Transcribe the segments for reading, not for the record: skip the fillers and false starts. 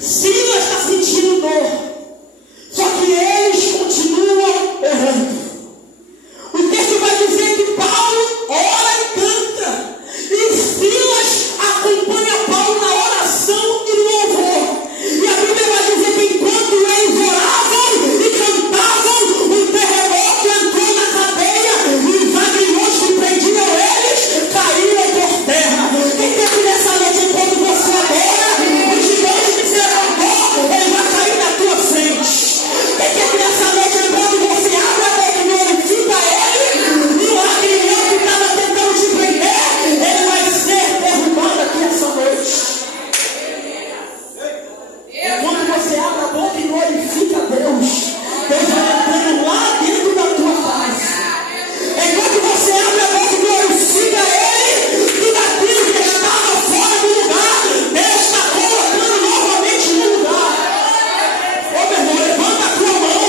Silas está sentindo dor. Só que eles continuam orando. O texto vai dizer que Paulo ora e canta. E Silas acompanha Paulo na oração e no louvor. E a Bíblia vai dizer que enquanto eles oravam e cantavam, um terremoto entrou na cadeia e os aguilhões que prendiam eles caíram por terra. Quem tem que nessa noite, enquanto você adora, os gigantes que se levantou, ele vai cair na tua frente. Quem tem que nessa noite, enquanto você abre a boca e glorifica ele, e o aguilhão que estava tentando te prender, ele vai ser derrubado aqui essa noite. Quando você abre a boca e glorifica Deus, Deus vai entrando lá dentro da tua casa. Enquanto você abre a boca e glorifica Ele, tudo aquilo que estava fora do lugar, Deus está colocando novamente no lugar. Ô meu irmão, levanta a tua mão,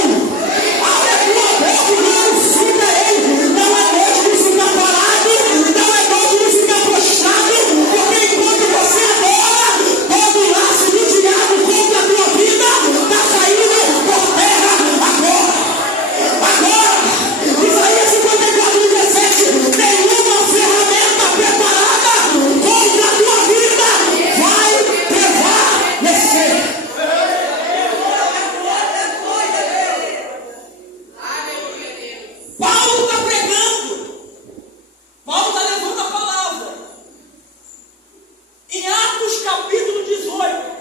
abre a tua boca e glorifica Ele. Não é noite de ficar parado, não é noite de ficar prostrado, porque enquanto você adora, todo laço do diabo contra a tua vida está saindo por terra agora. Isaías 54:17, nenhuma ferramenta preparada contra a tua vida vai prevalecer. Paulo está pregando, Paulo está levando a palavra. Em Atos capítulo 18,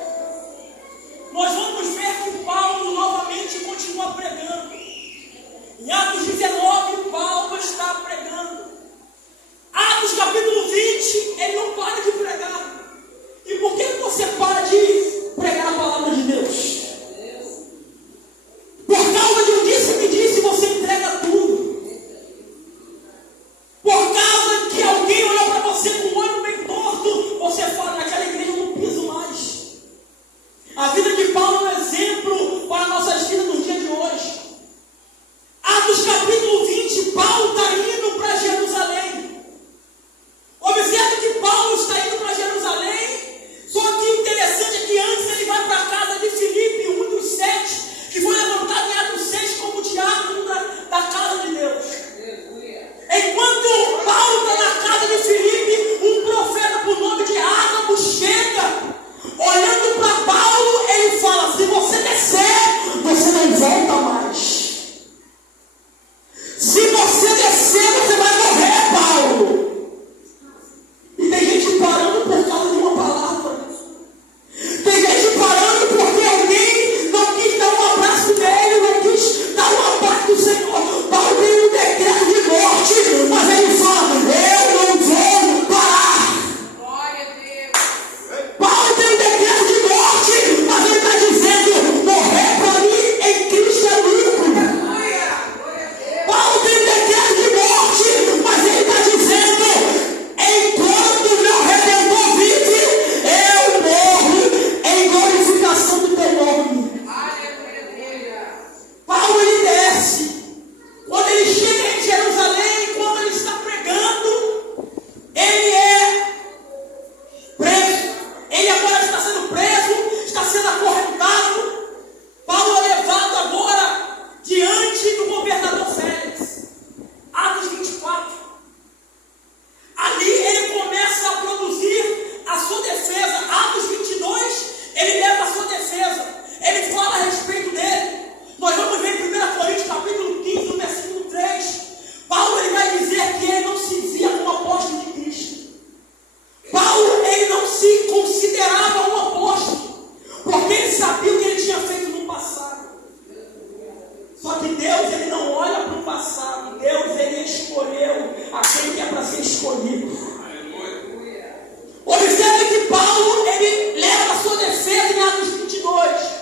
nós vamos ver que Paulo novamente continua pregando. Em Atos 19, Paulo está pregando. Atos capítulo 20, ele não para de pregar. E por que você para de pregar a palavra de Deus? Por causa de um disse-me-disse, você entrega tudo. Por causa que alguém olhou para você com o olho bem torto, você fala, naquela igreja eu não piso mais. A vida de Paulo é um exemplo para nossas vidas no dia de hoje. Atos capítulo 20, Paulo está indo para Jerusalém. Observe que Paulo está indo para Jerusalém, só que o interessante é que antes ele vai para a casa de Filipe, um dos 7, que foi levantado em Atos 6 como diácono da casa de Deus. Enquanto Paulo está na casa de Filipe, um profeta por nome de Ágabo chega, olhando para Paulo, ele fala, se você descer, você não volta mais. Se você descer, você vai morrer, Paulo. E tem gente parando por causa de uma palavra. Tem gente parando porque alguém não quis dar um abraço dele, não quis dar um abraço do Senhor. Paulo tem um decreto de morte, mas ele fala, eu não vou parar. Glória a Deus. Paulo tem um decreto de morte, mas ele está dizendo, morrer para mim em Cristo é lucro. Paulo tem um decreto de morte, mas ele está dizendo, enquanto meu Redentor vive, eu morro em glorificação do teu nome. Paulo ele desce. Quando ele chega em Jerusalém, quando ele está pregando, ele é preso. Ele agora está sendo preso, está sendo acorrentado. Paulo é levado agora diante do governador Félix. Atos 24. Ali ele começa a produzir a sua defesa. Atos 22, ele leva a sua defesa. Ele fala a respeito dele. Nós vamos ver em 1 Coríntios capítulo 15, no versículo 3. Paulo ele vai dizer que ele não se via como apóstolo de Cristo. Paulo ele não se considerava um apóstolo, porque ele sabia o que ele tinha feito no passado. Só que Deus ele não olha para o passado. Deus ele escolheu aquele que é para ser escolhido. Observe que Paulo ele leva a sua defesa em Atos 22.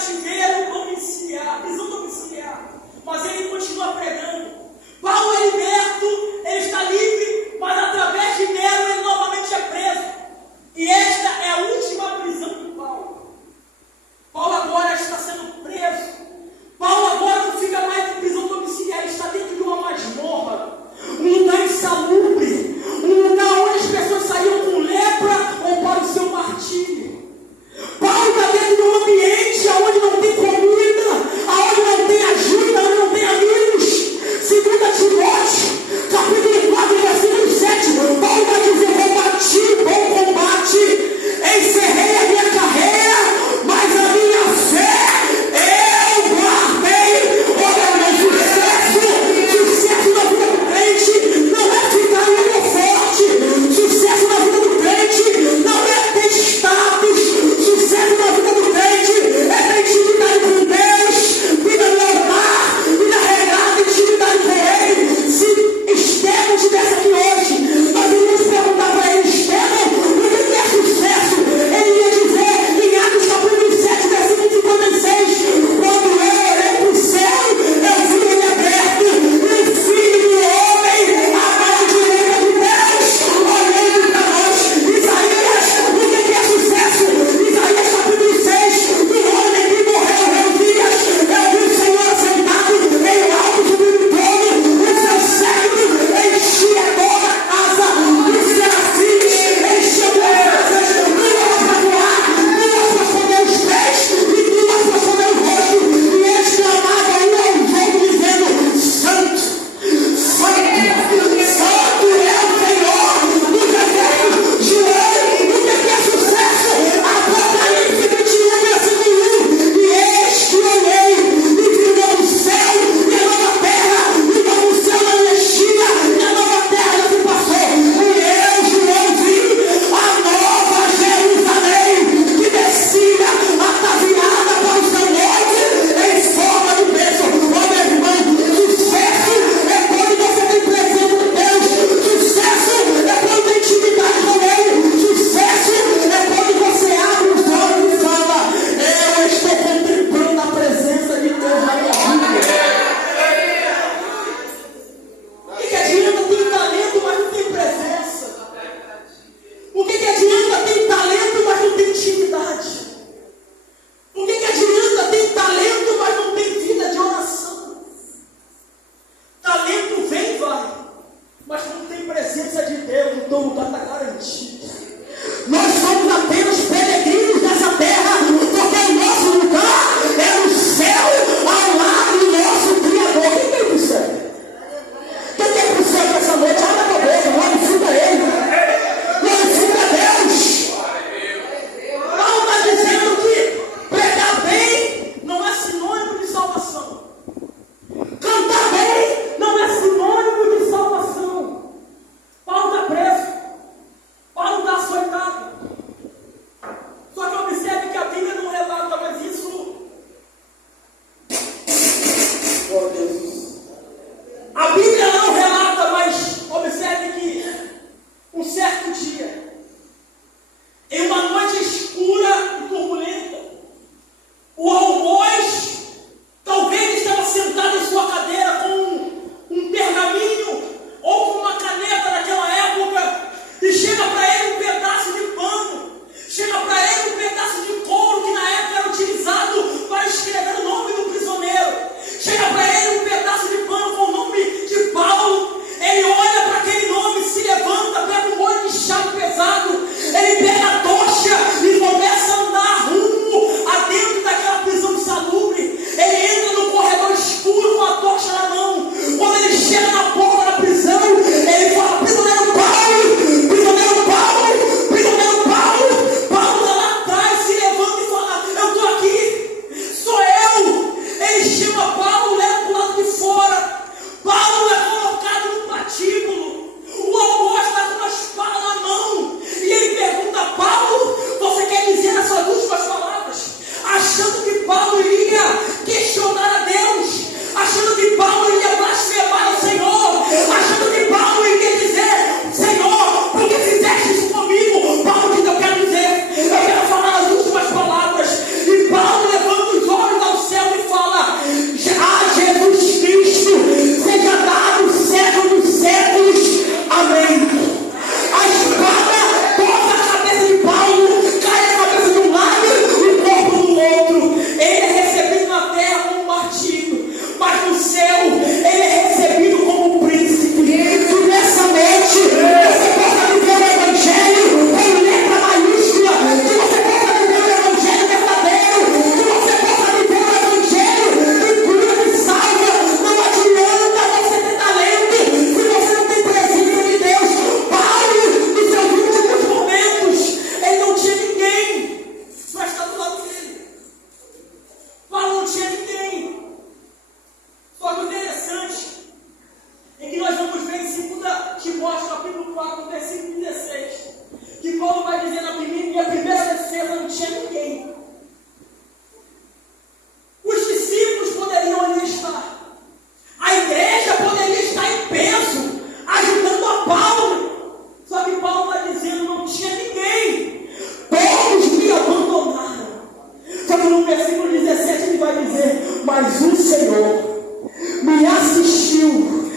cativeiro domiciliar, prisão domiciliar, mas ele continua pregando. Paulo é liberto, ele está livre, mas através de Nero ele novamente é preso. E esta é a última prisão de Paulo. Paulo agora está sendo preso. Paulo agora não fica mais em prisão domiciliar, ele está dentro de uma masmorra, um lugar insalubre, um lugar onde as pessoas saíam com lepra ou para o seu martírio. Paulo está dentro de um ambiente onde não tem como Só que no versículo 17 ele vai dizer: mas o Senhor me assistiu